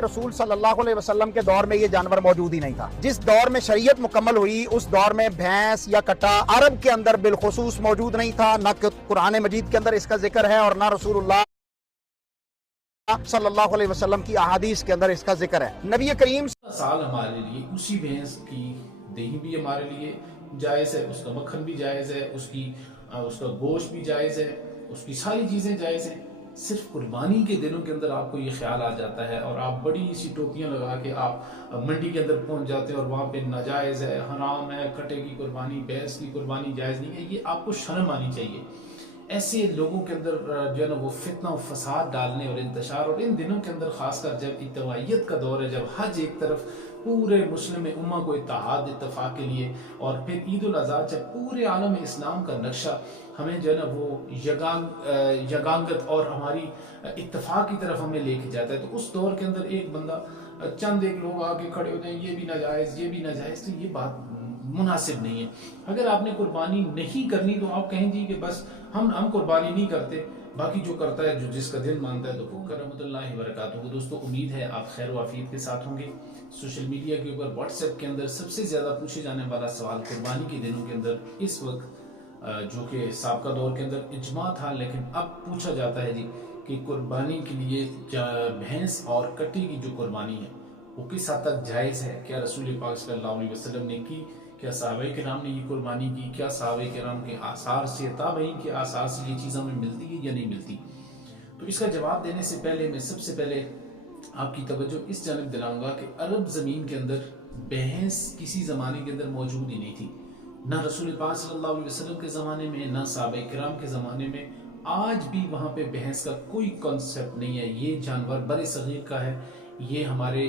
रसूल सल्लल्लाहु अलैहि वसल्लम के दौर में ये जानवर मौजूद ही नहीं था। जिस दौर में शरीयत मुकम्मल हुई उस दौर में भैंस या कटा अरब के अंदर बिलखुसूस मौजूद नहीं था, न कुरान मजीद के अंदर इसका जिक्र है और न रसूलुल्लाह सल्लल्लाहु अलैहि वसल्लम की अहादीस के अंदर इसका जिक्र है। नबी करीम साल हमारे लिए उसी भैंस की दही भी हमारे लिए जायज़ है, उसका मक्खन भी जायज़ है, उसका गोश्त भी जायज़ है, उसकी सारी चीज़ें जायज़ हैं। सिर्फ कुर्बानी के दिनों के अंदर आपको ये ख्याल आ जाता है और आप बड़ी सी टोपियां लगा के आप मंडी के अंदर पहुंच जाते हैं और वहाँ पे नाजायज़ है, हराम है, कटे की कुर्बानी, भैंस की कुर्बानी जायज़ नहीं है। ये आपको शर्म आनी चाहिए। ऐसे लोगों के अंदर जो है ना वो फितना और फसाद डालने और इंतशार, और इन दिनों के अंदर खासकर जब इत्तवाइयत का दौर है, जब हज एक तरफ पूरे मुस्लिम उम्मा को इत्तेहाद इत्तफाक के लिए, और फिर ईद उल अज़हा जब पूरे आलम इस्लाम का नक्शा हमें जो है ना वो यगांगत और हमारी इत्तफाक की तरफ हमें लेके जाता है, तो उस दौर के अंदर एक बंदा चंद एक लोग आके खड़े होते हैं, ये भी नाजायज़, ये भी नाजायज़, तो ये बात मुनासिब नहीं है। अगर आपने कुर्बानी नहीं करनी तो आप कहें जी कि बस हम कुर्बानी नहीं करते, बाकी जो करता है, जो जिसका दिल मानता है, तो वो रहमतुल्लाहि व बरकातहू। दोस्तों, उम्मीद है आप खैर वाफियत के साथ होंगे। सोशल मीडिया के ऊपर व्हाट्सएप के अंदर सबसे ज़्यादा पूछे जाने वाला सवाल कुर्बानी के दिनों के अंदर इस वक्त जो कि साबका दौर के अंदर इजमा था, लेकिन अब पूछा जाता है जी कि कुर्बानी के लिए भैंस और कट्टी की जो कुर्बानी है वो किस हद तक जायज़ है। क्या रसूल पाक सल्लल्लाहु अलैहि वसल्लम ने की, क्या सहाबाए किराम ने ये कुर्बानी की, क्या सहाबाए किराम के आसार से, ताबईन के आसार से ये चीज़ हमें मिलती है या नहीं मिलती। तो इसका जवाब देने से पहले मैं सबसे पहले आपकी तवज्जो इस जानब दिलाऊंगा कि अरब ज़मीन के अंदर भैंस किसी ज़माने के अंदर मौजूद ही नहीं थी, ना रसूल पाक सल्लल्लाहु अलैहि वसल्लम के ज़माने में, ना सहाबाए किराम के ज़माने में। आज भी वहाँ पे भैंस का कोई कॉन्सेप्ट नहीं है। ये जानवर बड़े सगीर का है, ये हमारे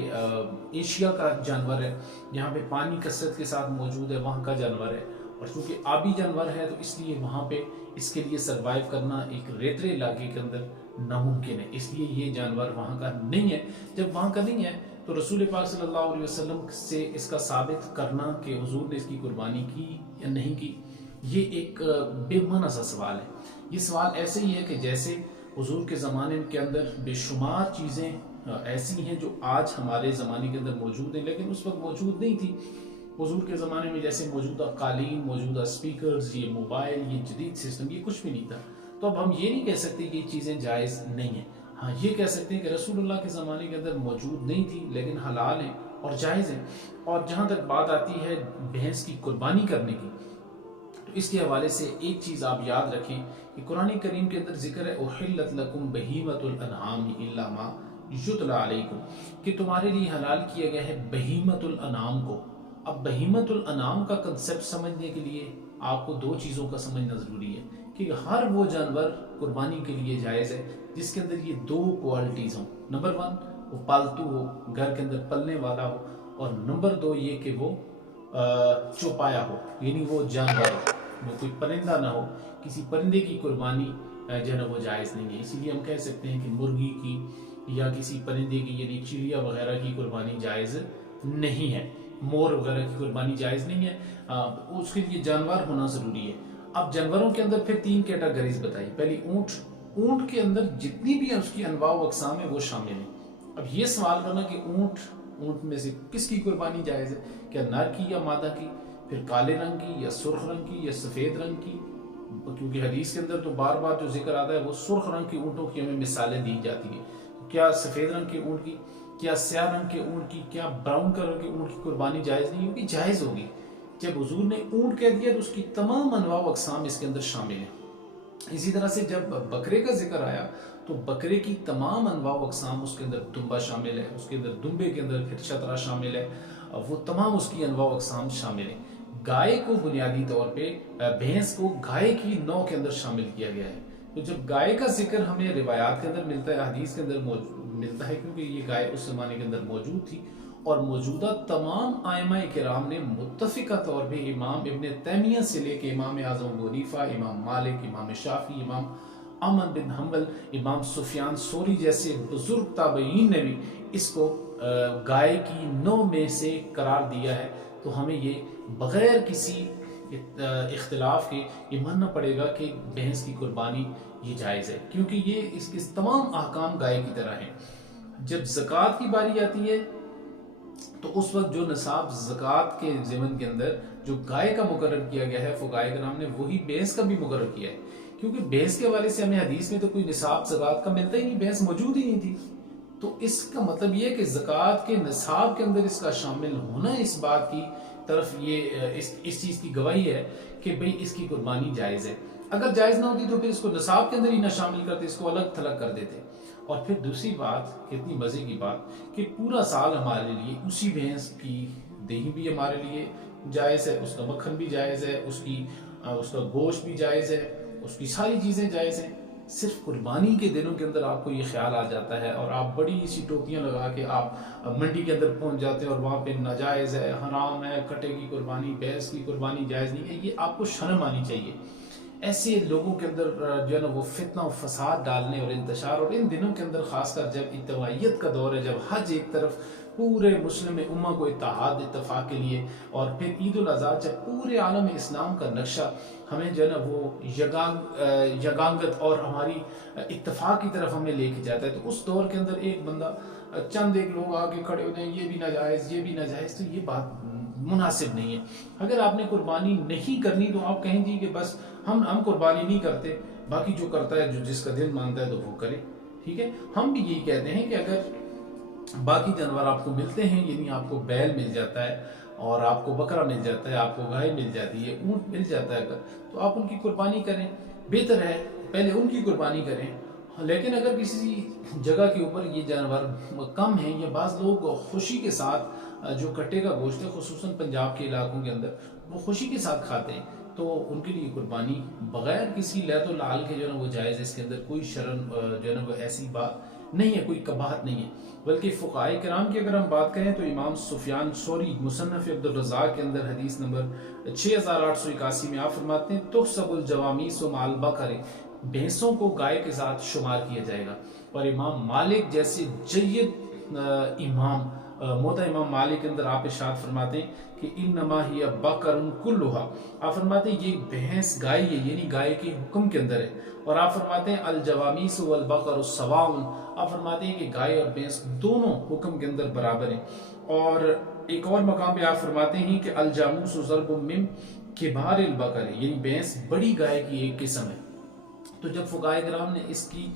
एशिया का जानवर है, जहाँ पे पानी कसरत के साथ मौजूद है, वहाँ का जानवर है। और चूँकि आबी जानवर है तो इसलिए वहाँ पे इसके लिए सरवाइव करना एक रेतले इलाके के अंदर नामुमकिन है, इसलिए ये जानवर वहाँ का नहीं है। जब वहाँ का नहीं है तो रसूल पाक सल्लल्लाहु अलैहि वसल्लम से इसका साबित करना कि हुजूर ने इसकी कुर्बानी की या नहीं की, ये एक बेमाना सा सवाल है। ये सवाल ऐसे ही है कि जैसे हुजूर के ज़माने के अंदर बेशुमार चीज़ें ऐसी हैं जो आज हमारे ज़माने के अंदर मौजूद हैं, लेकिन उस वक्त मौजूद नहीं थी। हुजूर के ज़माने में जैसे मौजूदा कालीन, मौजूदा स्पीकर्स, ये मोबाइल, ये जदीद सिस्टम, ये कुछ भी नहीं था। तो अब हम ये नहीं कह सकते कि ये चीज़ें जायज़ नहीं हैं। हाँ, ये कह सकते हैं कि रसूलुल्लाह के ज़माने के अंदर मौजूद नहीं थी, लेकिन हलाल हैं और जायज़ हैं। और जहाँ तक बात आती है भैंस की कुर्बानी करने की, तो इसके हवाले से एक चीज़ आप याद रखें कि कुरान करीम के अंदर जिक्र है उहिल्लत लकुम बहीमतुल अनआम इल्ला मा युतला अलैकुम, कि तुम्हारे लिए हलाल किया गया है बहीमतुल अनाम को। अब बहीमतुल अनाम का कंसेप्ट समझने के लिए आपको दो चीज़ों का समझना ज़रूरी है कि हर वो जानवर कुर्बानी के लिए जायज़ है जिसके अंदर ये दो क्वालिटीज़ हों। नंबर वन, वो पालतू हो, घर के अंदर पलने वाला हो, और नंबर दो ये कि वो चौपाया हो, यानी वो जानवर हो, वो कोई परिंदा ना हो। किसी परिंदे की कुर्बानी जो है वो जायज़ नहीं है। इसीलिए हम कह सकते हैं कि मुर्गी की या किसी परिंदे की यानी चिड़िया वगैरह की कुर्बानी जायज़ नहीं है, मोर वगैरह की कुर्बानी जायज़ नहीं है। उसके लिए जानवर होना ज़रूरी है। अब जानवरों के अंदर फिर तीन कैटेगरीज बताई। पहली ऊँट के अंदर जितनी भी उसकी अनवा व अक़साम है वो शामिल है। अब ये सवाल करना कि ऊँट में से किसकी कुर्बानी जायज़ है, क्या नर की या मादा की, फिर काले रंग की या सुर्ख रंग की या सफ़ेद रंग की, क्योंकि हदीस के अंदर तो बार बार जो जिक्र आता है वो सुर्ख रंग की ऊँटों की हमें मिसालें दी जाती हैं। क्या सफ़ेद रंग के ऊँट की, क्या स्याह रंग के ऊँट की, क्या ब्राउन कलर के ऊँट की कुर्बानी जायज़ नहीं होगी? जायज़ होगी। जब हुजूर ने ऊँट कह दिया तो उसकी तमाम अनवा व अक़साम इसके अंदर शामिल है। इसी तरह से जब बकरे का जिक्र आया तो बकरे की तमाम अनवा व अक़साम, उसके अंदर दुम्बा शामिल है, उसके अंदर दुम्बे के अंदर फिर चतरा शामिल है, वो तमाम उसकी अनवा व अक़साम शामिल है। गाय को बुनियादी तौर पे, भैंस को गाय की नौ के अंदर शामिल किया गया है। तो जब गाय का जिक्र हमें रिवायात के अंदर मिलता है, हदीस के अंदर मिलता है, क्योंकि ये गाय उस ज़माने के अंदर मौजूद थी और मौजूदा तमाम आइमाए किराम ने मुत्तफ़िका तौर पे इमाम इब्न तैमिया से लेके इमाम आज़म अबू हनीफा, इमाम मालिक, इमाम शाफी, इमाम अहमद बिन हम्बल, इमाम सुफियान सोरी जैसे बुजुर्ग ताबईन ने भी इसको गाय की नौ में से करार दिया है। तो हमें ये बग़ैर किसी इख्तिलाफ के ये मानना पड़ेगा कि भैंस की कुर्बानी ये जायज़ है, क्योंकि ये इसके तमाम अहकाम गाय की तरह हैं। جب زکوٰۃ کی باری آتی ہے تو اس وقت جو نصاب زکوٰۃ کے ضمن کے اندر جو گائے کا مقرر کیا گیا ہے، فقہائے کرام نے وہی بھینس کا بھی مقرر کیا ہے، کیونکہ بھینس کے حوالے سے ہمیں حدیث میں تو کوئی نصاب زکوٰۃ کا ملتا ہی نہیں، بھینس موجود ہی نہیں تھی۔ تو اس کا مطلب یہ ہے کہ زکوٰۃ کے نصاب کے اندر اس کا شامل ہونا اس بات کی طرف یہ اس چیز کی گواہی ہے کہ بھئی اس کی قربانی جائز ہے۔ اگر جائز نہ ہوتی تو پھر اس کو نصاب کے اندر ہی نہ شامل کرتے، اس کو الگ تھلگ کر دیتے۔ اور پھر دوسری بات، کتنی مزے کی بات کہ پورا سال ہمارے لیے اسی بھینس کی دہی بھی ہمارے لیے جائز ہے، اس کا مکھن بھی جائز ہے، اس کا گوشت بھی جائز ہے، اس کی ساری چیزیں جائز ہیں۔ صرف قربانی کے دنوں کے اندر آپ کو یہ خیال آ جاتا ہے اور آپ بڑی سی ٹوپیاں لگا کے آپ منڈی کے اندر پہنچ جاتے ہیں اور وہاں پہ ناجائز ہے، حرام ہے، کٹے کی قربانی، بھینس کی قربانی جائز نہیں ہے۔ یہ آپ کو شرم آنی چاہیے۔ ایسے لوگوں کے اندر جو ہے نا وہ فتنہ و فساد ڈالنے اور انتشار، اور ان دنوں کے اندر خاص کر جب اتباعیت کا دور ہے، جب حج ایک طرف پورے مسلم امہ کو اتحاد اتفاق کے لیے، اور پھر عید الاضحیٰ جب پورے عالم اسلام کا نقشہ ہمیں جو ہے نا وہ یگانگت اور ہماری اتفاق کی طرف ہمیں لے کے جاتا ہے، تو اس دور کے اندر ایک بندہ چند ایک لوگ آگے کھڑے ہوتے ہیں، یہ بھی ناجائز، یہ بھی ناجائز، تو یہ بات مناسب نہیں ہے۔ اگر آپ نے قربانی نہیں کرنی تو آپ کہیں جی کہ بس ہم قربانی نہیں کرتے، باقی جو کرتا ہے، جو جس کا دل مانتا ہے تو وہ کرے، ٹھیک ہے۔ ہم بھی یہی کہتے ہیں کہ اگر باقی جانور آپ کو ملتے ہیں، یعنی آپ کو بیل مل جاتا ہے اور آپ کو بکرا مل جاتا ہے، آپ کو گائے مل جاتی ہے، اونٹ مل جاتا ہے، تو آپ ان کی قربانی کریں، بہتر ہے پہلے ان کی قربانی کریں۔ لیکن اگر کسی جگہ کے اوپر یہ جانور کم ہیں، یا بعض لوگ خوشی کے ساتھ جو کٹے کا گوشت ہے، خصوصاً پنجاب کے علاقوں کے اندر وہ خوشی کے ساتھ کھاتے ہیں، تو ان کے لیے قربانی بغیر کسی لعت و لعل کے جو ہے نا وہ جائز ہے۔ اس کے اندر کوئی شرم جو ہے نا وہ ایسی بات نہیں ہے، کوئی قباحت نہیں ہے۔ بلکہ فقہائے کرام کی اگر ہم بات کریں تو امام سفیان ثوری مصنف عبد الرزاق کے اندر حدیث نمبر 6881 میں آپ فرماتے ہیں تحسب الجوامیس مع البقر، بھینسوں کو گائے کے ساتھ شمار کیا جائے گا۔ اور امام مالک جیسے جید امام، موطا امام مالک کے اندر آپ ارشاد فرماتے ہیں کہ انما ہی بقر کلھا، آپ فرماتے ہیں یہ بھینس گائے ہے، یعنی گائے کے حکم کے اندر ہے۔ اور آپ فرماتے ہیں الجوامیس والبقر سواء، آپ فرماتے ہیں کہ گائے اور بھینس دونوں حکم کے اندر برابر ہیں۔ اور ایک اور مقام پہ آپ فرماتے ہیں کہ الجاموس ضرب من کبار البقر، یعنی بھینس بڑی گائے کی ایک قسم ہے۔ تو جب فقہائے کرام نے اس کی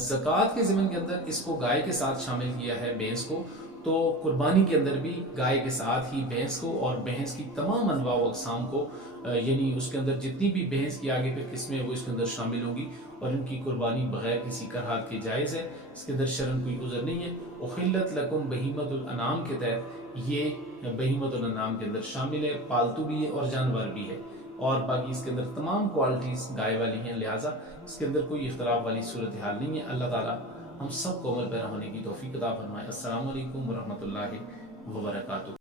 زکوٰۃ کے ضمن کے اندر اس کو گائے کے ساتھ شامل کیا ہے بھینس کو، تو قربانی کے اندر بھی گائے کے ساتھ ہی بھینس کو اور بھینس کی تمام انواع و اقسام کو، یعنی اس کے اندر جتنی بھی بھینس کی آگے پہ قسمیں وہ اس کے اندر شامل ہوگی، اور ان کی قربانی بغیر کسی کرہات کے جائز ہے۔ اس کے اندر شرعاً کوئی عذر نہیں ہے۔ احلت لکم بہیمۃ الانعام کے تحت یہ بہیمۃ الانعام کے اندر شامل ہے، پالتو بھی ہے اور جانور بھی ہے، اور باقی اس کے اندر تمام کوالٹیز گائے والی ہیں، لہٰذا اس کے اندر کوئی اختلاف والی صورتحال نہیں ہے۔ اللہ تعالیٰ ہم سب کو عمل پیرا ہونے کی توفیق عطا فرمائے۔ السلام علیکم ورحمۃ اللہ وبرکاتہ۔